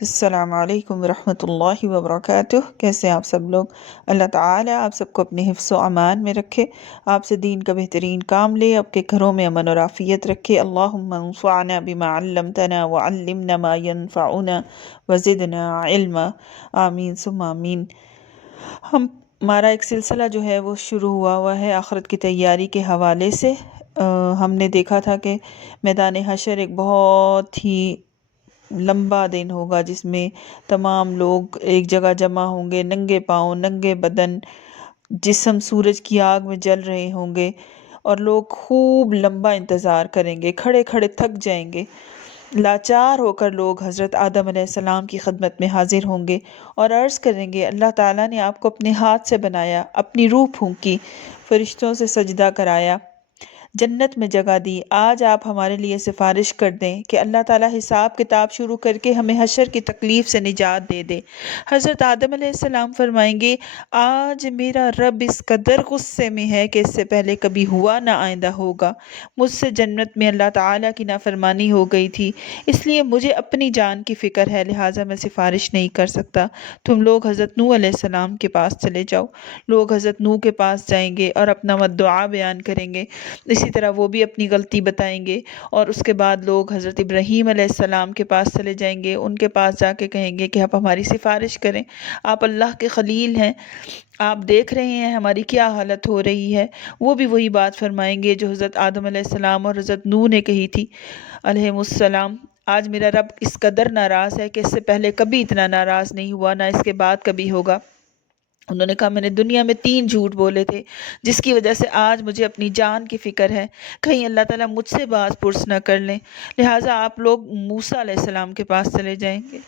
السلام علیکم ورحمۃ اللہ وبرکاتہ۔ کیسے ہیں آپ سب لوگ؟ اللہ تعالیٰ آپ سب کو اپنے حفظ و امان میں رکھے، آپ سے دین کا بہترین کام لے، آپ کے گھروں میں امن اور عافیت رکھے۔ اللہم انفعنا بما علمتنا وعلمنا ما ينفعنا وزدنا علما، آمین ثم آمین۔ ہمارا ایک سلسلہ جو ہے وہ شروع ہوا ہے آخرت کی تیاری کے حوالے سے۔ ہم نے دیکھا تھا کہ میدان حشر ایک بہت ہی لمبا دن ہوگا جس میں تمام لوگ ایک جگہ جمع ہوں گے، ننگے پاؤں، ننگے بدن، جسم سورج کی آگ میں جل رہے ہوں گے، اور لوگ خوب لمبا انتظار کریں گے، کھڑے کھڑے تھک جائیں گے۔ لاچار ہو کر لوگ حضرت آدم علیہ السلام کی خدمت میں حاضر ہوں گے اور عرض کریں گے، اللہ تعالیٰ نے آپ کو اپنے ہاتھ سے بنایا، اپنی روح پھونکی، فرشتوں سے سجدہ کرایا، جنت میں جگہ دی، آج آپ ہمارے لیے سفارش کر دیں کہ اللہ تعالیٰ حساب کتاب شروع کر کے ہمیں حشر کی تکلیف سے نجات دے دے۔ حضرت آدم علیہ السلام فرمائیں گے، آج میرا رب اس قدر غصے میں ہے کہ اس سے پہلے کبھی ہوا نہ آئندہ ہوگا۔ مجھ سے جنت میں اللہ تعالیٰ کی نافرمانی ہو گئی تھی، اس لیے مجھے اپنی جان کی فکر ہے، لہٰذا میں سفارش نہیں کر سکتا۔ تم لوگ حضرت نوح علیہ السلام کے پاس چلے جاؤ۔ لوگ حضرت نوح کے پاس جائیں گے اور اپنا دعا بیان کریں گے، اسی طرح وہ بھی اپنی غلطی بتائیں گے، اور اس کے بعد لوگ حضرت ابراہیم علیہ السلام کے پاس چلے جائیں گے، ان کے پاس جا کے کہیں گے کہ آپ ہماری سفارش کریں، آپ اللہ کے خلیل ہیں، آپ دیکھ رہے ہیں ہماری کیا حالت ہو رہی ہے۔ وہ بھی وہی بات فرمائیں گے جو حضرت آدم علیہ السلام اور حضرت نوح نے کہی تھی علیہم السلام، آج میرا رب اس قدر ناراض ہے کہ اس سے پہلے کبھی اتنا ناراض نہیں ہوا، نہ اس کے بعد کبھی ہوگا۔ انہوں نے کہا، میں نے دنیا میں 3 جھوٹ بولے تھے جس کی وجہ سے آج مجھے اپنی جان کی فکر ہے، کہیں اللہ تعالیٰ مجھ سے باز پرس نہ کر لیں، لہٰذا آپ لوگ موسیٰ علیہ السلام کے پاس چلے جائیں گے۔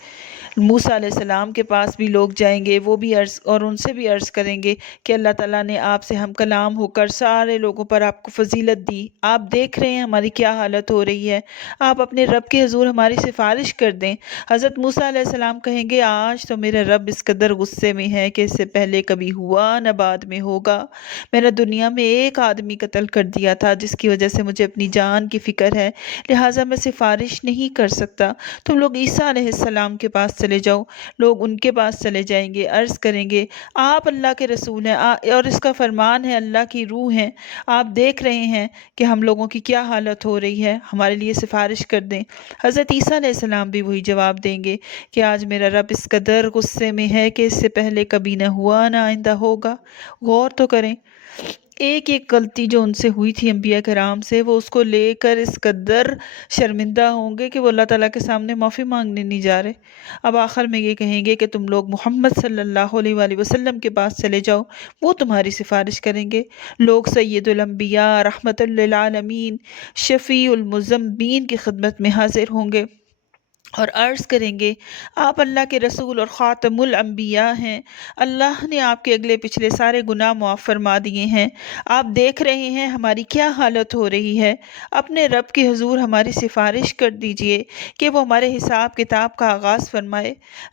موسیٰ علیہ السلام کے پاس بھی لوگ جائیں گے، وہ بھی ان سے بھی عرض کریں گے کہ اللہ تعالیٰ نے آپ سے ہم کلام ہو کر سارے لوگوں پر آپ کو فضیلت دی، آپ دیکھ رہے ہیں ہماری کیا حالت ہو رہی ہے، آپ اپنے رب کے حضور ہماری سفارش کر دیں۔ حضرت موسیٰ علیہ السلام کہیں گے، آج تو میرا رب اس قدر غصے میں ہے کہ اس سے پہلے کبھی ہوا نہ بعد میں ہوگا۔ میں نے دنیا میں ایک آدمی قتل کر دیا تھا جس کی وجہ سے مجھے اپنی جان کی فکر ہے، لہٰذا میں سفارش نہیں کر سکتا۔ تم لوگ عیسیٰ علیہ السلام کے پاس چلے جاؤ۔ لوگ ان کے پاس چلے جائیں گے، عرض کریں گے، آپ اللہ کے رسول ہیں اور اس کا فرمان ہے، اللہ کی روح ہیں، آپ دیکھ رہے ہیں کہ ہم لوگوں کی کیا حالت ہو رہی ہے، ہمارے لیے سفارش کر دیں۔ حضرت عیسیٰ علیہ السلام بھی وہی جواب دیں گے کہ آج میرا رب اس قدر غصے میں ہے کہ اس سے پہلے کبھی نہ ہوا نہ آئندہ ہوگا۔ غور تو کریں، ایک ایک غلطی جو ان سے ہوئی تھی انبیاء کرام سے، وہ اس کو لے کر اس قدر شرمندہ ہوں گے کہ وہ اللہ تعالیٰ کے سامنے معافی مانگنے نہیں جا رہے۔ اب آخر میں یہ کہیں گے کہ تم لوگ محمد صلی اللہ علیہ وآلہ وسلم کے پاس چلے جاؤ، وہ تمہاری سفارش کریں گے۔ لوگ سید الانبیاء، رحمت للعالمین، شفیع المذنبین کی خدمت میں حاضر ہوں گے اور عرض کریں گے، آپ اللہ کے رسول اور خاتم الانبیاء ہیں، اللہ نے آپ کے اگلے پچھلے سارے گناہ معاف فرما دیے ہیں، آپ دیکھ رہے ہیں ہماری کیا حالت ہو رہی ہے، اپنے رب کے حضور ہماری سفارش کر دیجئے کہ وہ ہمارے حساب کتاب کا آغاز فرمائے۔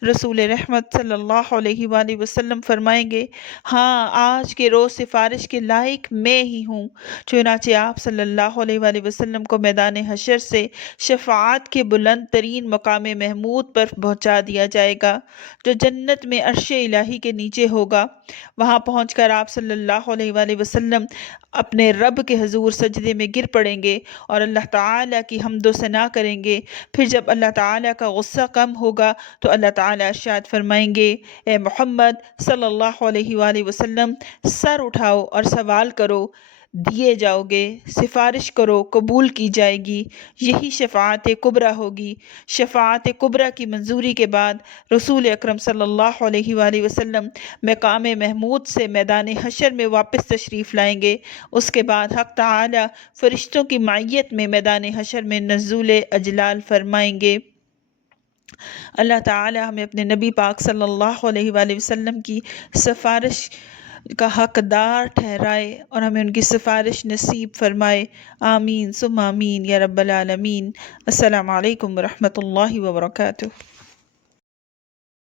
رسول رحمت صلی اللہ علیہ وآلہ وسلم فرمائیں گے، ہاں آج کے روز سفارش کے لائق میں ہی ہوں۔ چنانچہ آپ صلی اللہ علیہ وآلہ وسلم کو میدان حشر سے شفاعت کے بلند ترین مقام محمود پر پہنچا دیا جائے گا جو جنت میں عرش الہی کے نیچے ہوگا۔ وہاں پہنچ کر آپ صلی اللہ علیہ وآلہ وسلم اپنے رب کے حضور سجدے میں گر پڑیں گے اور اللہ تعالیٰ کی حمد و ثنا کریں گے۔ پھر جب اللہ تعالیٰ کا غصہ کم ہوگا تو اللہ تعالیٰ ارشاد فرمائیں گے، اے محمد صلی اللہ علیہ وآلہ وسلم، سر اٹھاؤ اور سوال کرو، دیے جاؤ گے، سفارش کرو، قبول کی جائے گی۔ یہی شفاعت کبریٰ ہوگی۔ شفاعت کبریٰ کی منظوری کے بعد رسول اکرم صلی اللہ علیہ وآلہ وسلم مقام محمود سے میدان حشر میں واپس تشریف لائیں گے۔ اس کے بعد حق تعالی فرشتوں کی معیت میں میدان حشر میں نزول اجلال فرمائیں گے۔ اللہ تعالی ہمیں اپنے نبی پاک صلی اللہ علیہ وآلہ وسلم کی سفارش کا حقدار ٹھہرائے اور ہمیں ان کی سفارش نصیب فرمائے، آمین ثم آمین یا رب العالمین۔ السلام علیکم ورحمۃ اللہ وبرکاتہ۔